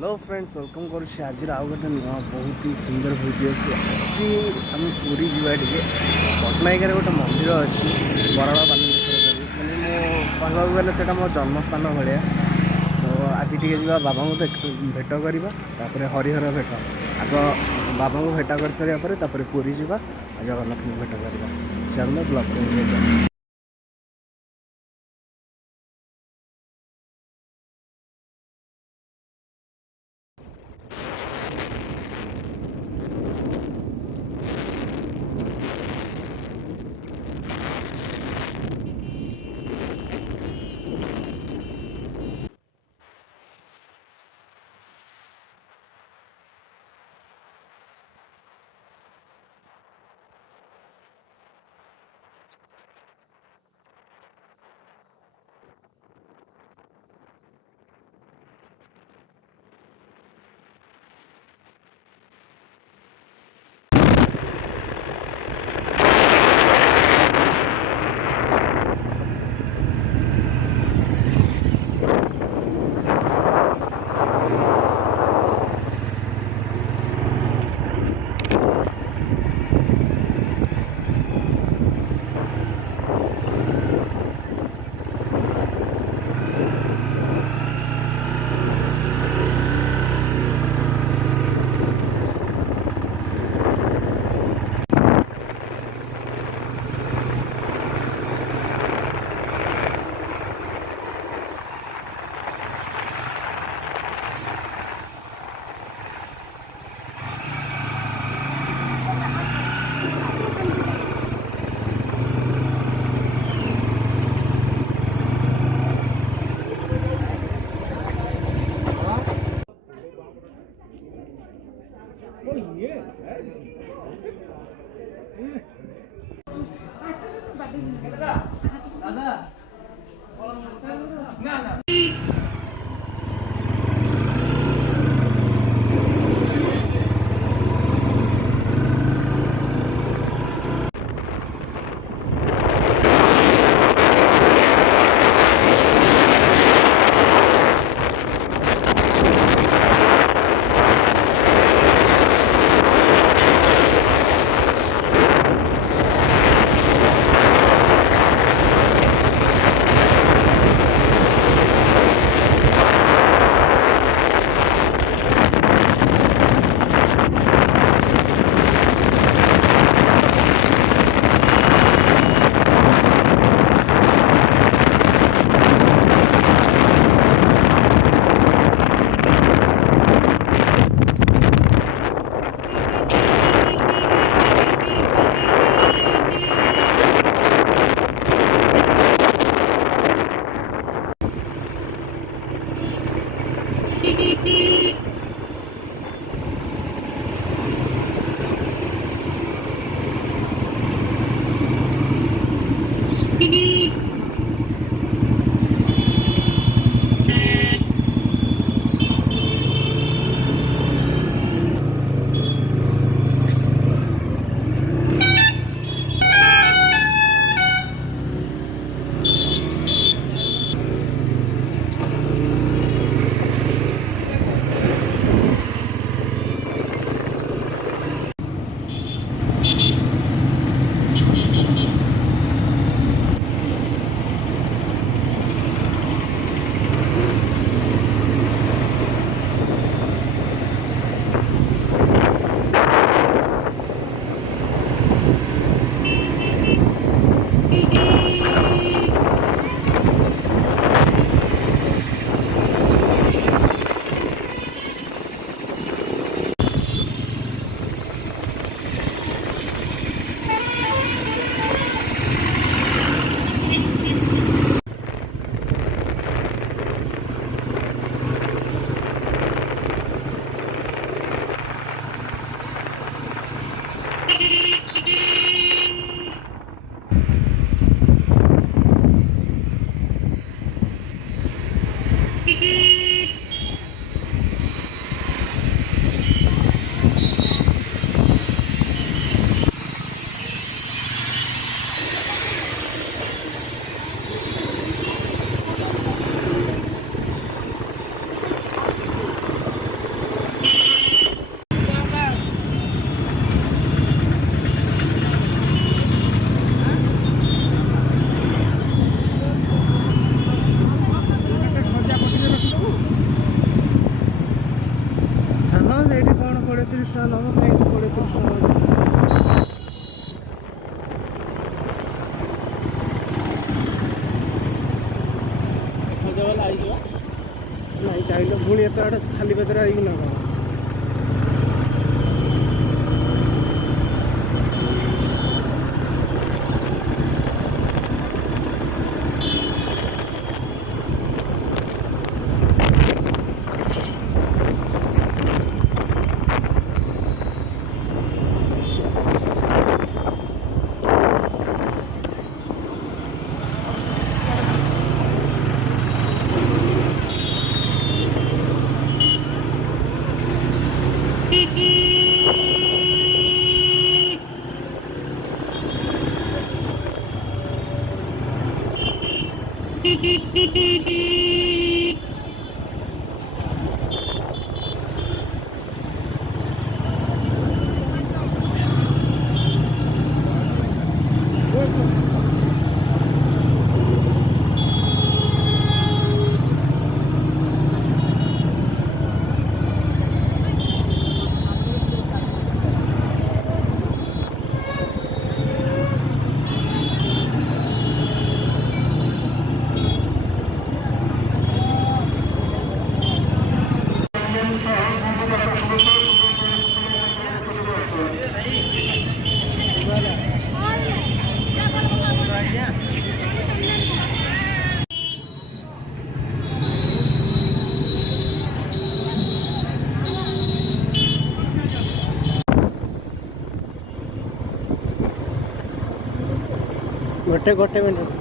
hello friends welcome करुच्छे आज आउ गोटे नुआ बहुत ही सुंदर भिडियो आज आम पूरी जावा टे पट्टनायक गोटे मंदिर अच्छी बराड़ बालेश्वर मैंने मो कहवाक गले मो जन्मस्थान भाया तो आज टे बाबा को भेट करवा हरिहर भेट आग बाबा को भेट कर सारापर पूरी जावा जगन्नाथ को भेट करवा चलो ब्लॉग ସେଇଠି କ'ଣ 20-30 ଟଙ୍କା ନେବ କାହିଁ ସେ 20-30 ଟଙ୍କା ନାଇଁ ଚାହିଁଲେ ପୁଣି ଏତେ ଗୋଟେ ଖାଲି ପେଟରେ ହେଇକି ନା କ'ଣ ଗୋଟେ ମିନିଟ୍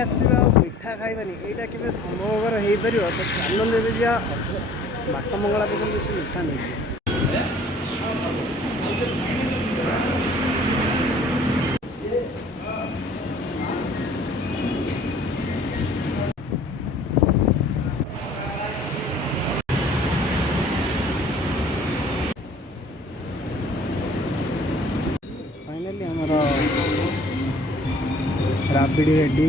ଆସିବା ଆଉ ମିଠା ଖାଇବାନି ଏଇଟା କେବେ ସମ୍ଭବପର ହେଇପାରିବ ତ ଚାଲନ୍ତୁ ଏବେ ଯିବା ବାଟ ମଙ୍ଗଳା ପାଖରେ କିଛି ମିଠା ନେଇଯିବା फाइनाली आमर राबिड़ी रेडी